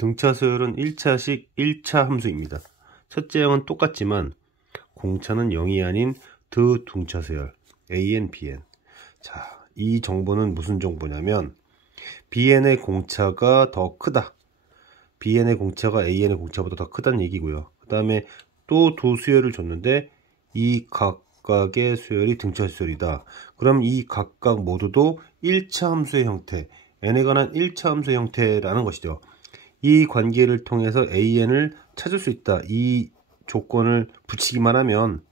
등차 수열은 1차식 1차 함수입니다. 첫째 항은 똑같지만 공차는 0이 아닌 더 등차 수열 AN, BN. 자, 이 정보는 무슨 정보냐면 BN의 공차가 더 크다. BN의 공차가 AN의 공차보다 더 크다는 얘기고요. 그 다음에 또 두 수열을 줬는데 이 각각의 수열이 등차 수열이다. 그럼 이 각각 모두도 1차 함수의 형태, n에 관한 1차 함수의 형태라는 것이죠. 이 관계를 통해서 AN을 찾을 수 있다. 이 조건을 붙이기만 하면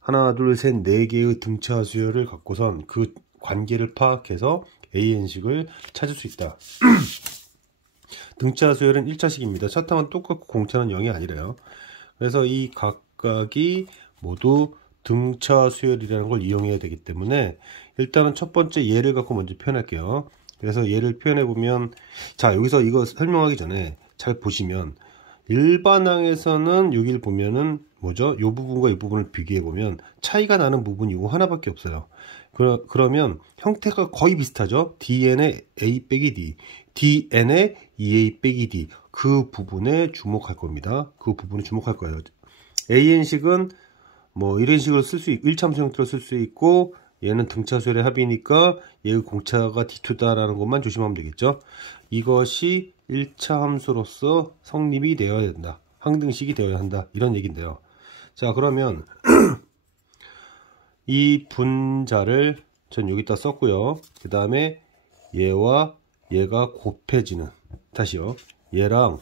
하나, 둘, 셋, 네 개의 등차 수열을 갖고선 그 관계를 파악해서 AN식을 찾을 수 있다. 등차 수열은 1차식입니다. 차탕은 똑같고 공차는 0이 아니래요. 그래서 이 각각이 모두 등차 수열이라는 걸 이용해야 되기 때문에 일단은 첫 번째 예를 갖고 먼저 표현할게요. 그래서 예를 표현해 보면, 자, 여기서 이거 설명하기 전에 잘 보시면 일반항에서는 여기를 보면은 뭐죠? 이 부분과 이 부분을 비교해 보면 차이가 나는 부분이 이거 하나밖에 없어요. 그러면 형태가 거의 비슷하죠? DN의 A 빼기 D, DN의 EA 빼기 D, 그 부분에 주목할 겁니다. 그 부분에 주목할 거예요. AN식은 뭐 이런 식으로 쓸 수 있고 1차 함수 형태로 쓸 수 있고, 얘는 등차 수열의 합이니까 얘의 공차가 D2다라는 것만 조심하면 되겠죠. 이것이 1차 함수로서 성립이 되어야 된다. 항등식이 되어야 한다. 이런 얘기인데요. 자, 그러면 이 분자를 전 여기다 썼고요. 그 다음에 얘와 얘가 곱해지는, 다시요, 얘랑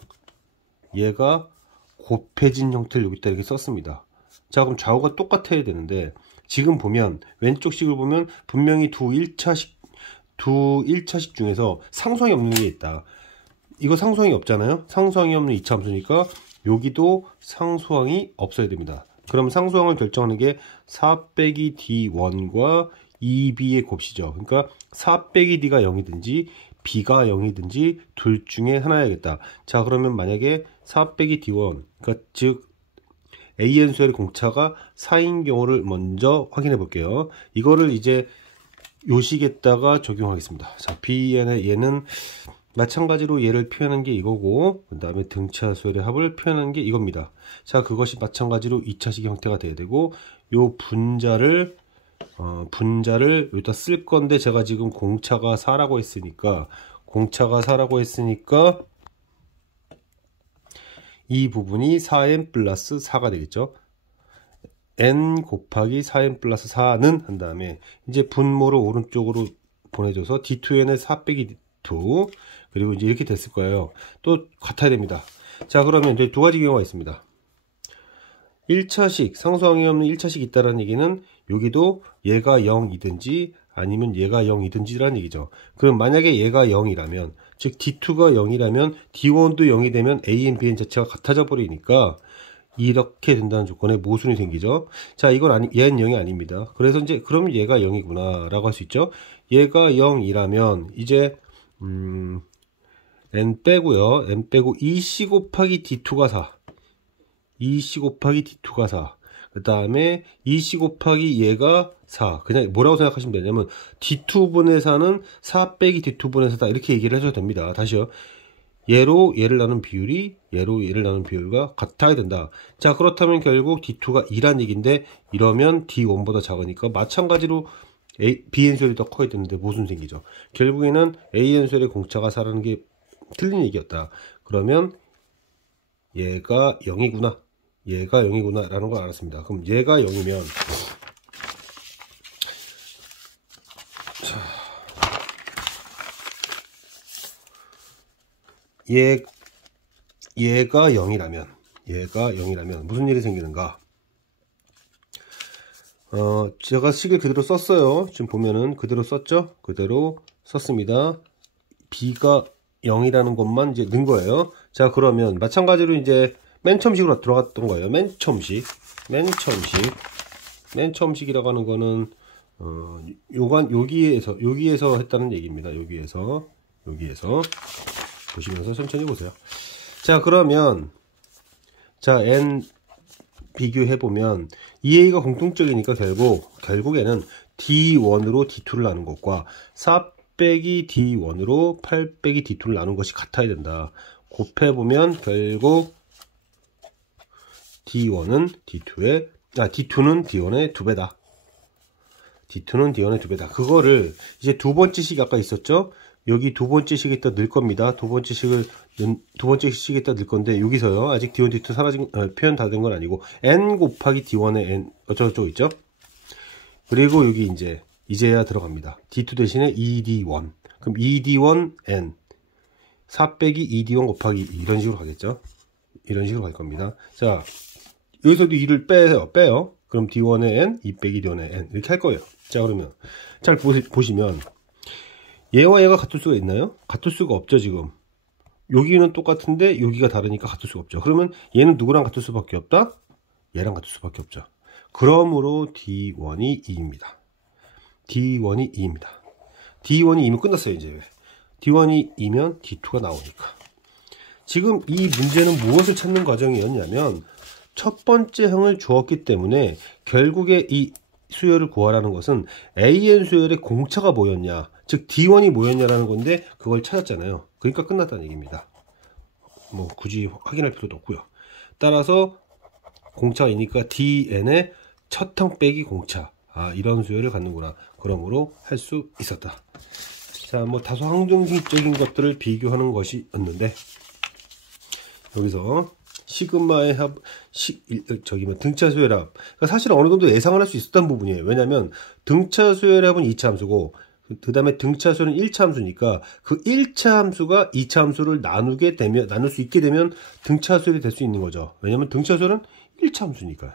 얘가 곱해진 형태를 여기다 이렇게 썼습니다. 자, 그럼 좌우가 똑같아야 되는데 지금 보면 왼쪽 식을 보면 분명히 두 1차식 중에서 상수항이 없는 게 있다. 이거 상수항이 없잖아요. 상수항이 없는 2차 함수니까 여기도 상수항이 없어야 됩니다. 그럼 상수항을 결정하는 게 4 빼기 D1과 2B의 곱이죠. 그러니까 4 빼기 D가 0이든지 B가 0이든지 둘 중에 하나야겠다. 자, 그러면 만약에 4 빼기 D1, 그러니까 즉 AN 수열의 공차가 4인 경우를 먼저 확인해 볼게요. 이거를 이제 요식에다가 적용하겠습니다. 자, BN의 얘는 마찬가지로 얘를 표현한 게 이거고, 그 다음에 등차 수열의 합을 표현한 게 이겁니다. 자, 그것이 마찬가지로 2차식 형태가 돼야 되고, 요 분자를 여기다 쓸 건데, 제가 지금 공차가 4라고 했으니까 이 부분이 4n 플러스 4가 되겠죠. n 곱하기 4n 플러스 4는 한 다음에 이제 분모를 오른쪽으로 보내줘서 D2n의 4 빼기 D2, 그리고 이제 이렇게 됐을 거예요. 또 같아야 됩니다. 자, 그러면 이제 두 가지 경우가 있습니다. 1차식, 상수항이 없는 1차식 있다라는 얘기는 여기도 얘가 0이든지 아니면 얘가 0이든지라는 얘기죠. 그럼 만약에 얘가 0이라면, 즉 D2가 0이라면 D1도 0이 되면 AN, BN 자체가 같아져 버리니까 이렇게 된다는 조건에 모순이 생기죠. 자, 이건 얘는 0이 아닙니다. 그래서 이제 그럼 얘가 0이구나 라고 할 수 있죠. 얘가 0이라면 이제 n 빼고요. n 빼고 2c 곱하기 D2가 4. 2c 곱하기 D2가 4. 그 다음에 2c 곱하기 얘가 4. 그냥 뭐라고 생각하시면 되냐면 D2분의 4는 4 빼기 D2분의 4다. 이렇게 얘기를 해줘도 됩니다. 다시요. 얘로 얘를 나눈 비율이 얘로 얘를 나눈 비율과 같아야 된다. 자, 그렇다면 결국 D2가 2란 얘기인데, 이러면 D1보다 작으니까 마찬가지로 BN 수열이 더 커야 되는데 모순 생기죠. 결국에는 AN 수열의 공차가 4라는 게 틀린 얘기였다. 그러면 얘가 0이구나. 얘가 0이구나 라는 걸 알았습니다. 그럼 얘가 0이면 얘가 0이라면 무슨 일이 생기는가? 제가 식을 그대로 썼어요. 지금 보면은 그대로 썼죠? 그대로 썼습니다. B가 0이라는 것만 이제 넣은 거예요. 자, 그러면 마찬가지로 이제 맨 처음식으로 들어갔던 거예요. 맨 처음식이라고 하는 거는 여기에서 했다는 얘기입니다. 여기에서 보시면서 천천히 보세요. 자, 그러면 자, n 비교해 보면 EA가 공통적이니까 결국에는 D1으로 D2를 나눈 것과 4 빼기 D1으로 8 빼기 D2를 나눈 것이 같아야 된다. 곱해보면 결국 D1은 D2의 D2는 D1의 2배다. D2는 D1의 2배다. 그거를 이제 두 번째 식 아까 있었죠? 여기 두 번째 식에다 넣을 겁니다. 두 번째 식에다 넣을 건데, 여기서요. 아직 D1, D2 사라진, 표현 다 된 건 아니고, N 곱하기 D1의 N, 어쩌고저쩌고 있죠? 그리고 여기 이제야 들어갑니다. D2 대신에 ED1. 그럼 ED1N. 4 빼기 ED1 곱하기 2. 이런 식으로 가겠죠? 이런 식으로 갈 겁니다. 자, 여기서도 2를 빼요. 그럼 D1의 N, 2 빼기 D1의 N. 이렇게 할 거예요. 자, 그러면, 잘 보시면, 얘와 얘가 같을 수가 있나요? 같을 수가 없죠, 지금. 여기는 똑같은데, 여기가 다르니까 같을 수가 없죠. 그러면 얘는 누구랑 같을 수밖에 없다? 얘랑 같을 수밖에 없죠. 그러므로 D1이 2입니다. D1이 2입니다. D1이 2면 끝났어요, 이제. D1이 2면 D2가 나오니까. 지금 이 문제는 무엇을 찾는 과정이었냐면, 첫 번째 항을 주었기 때문에, 결국에 이 수열을 구하라는 것은 AN 수열의 공차가 뭐였냐, 즉 D1이 뭐였냐라는 건데 그걸 찾았잖아요. 그러니까 끝났다는 얘기입니다. 뭐 굳이 확인할 필요도 없고요. 따라서 공차이니까 DN의 첫 항 빼기 공차, 이런 수열을 갖는구나. 그러므로 할 수 있었다. 자, 뭐 다소 항등식적인 것들을 비교하는 것이었는데, 여기서 시그마의 합, 등차 수열의 합. 그러니까 사실 어느 정도 예상을 할 수 있었던 부분이에요. 왜냐하면 등차 수열의 합은 2차 함수고, 그 다음에 등차 수열은 1차 함수니까, 그 1차 함수가 2차 함수를 나눌 수 있게 되면 등차 수열이 될 수 있는 거죠. 왜냐하면 등차 수열은 1차 함수니까요.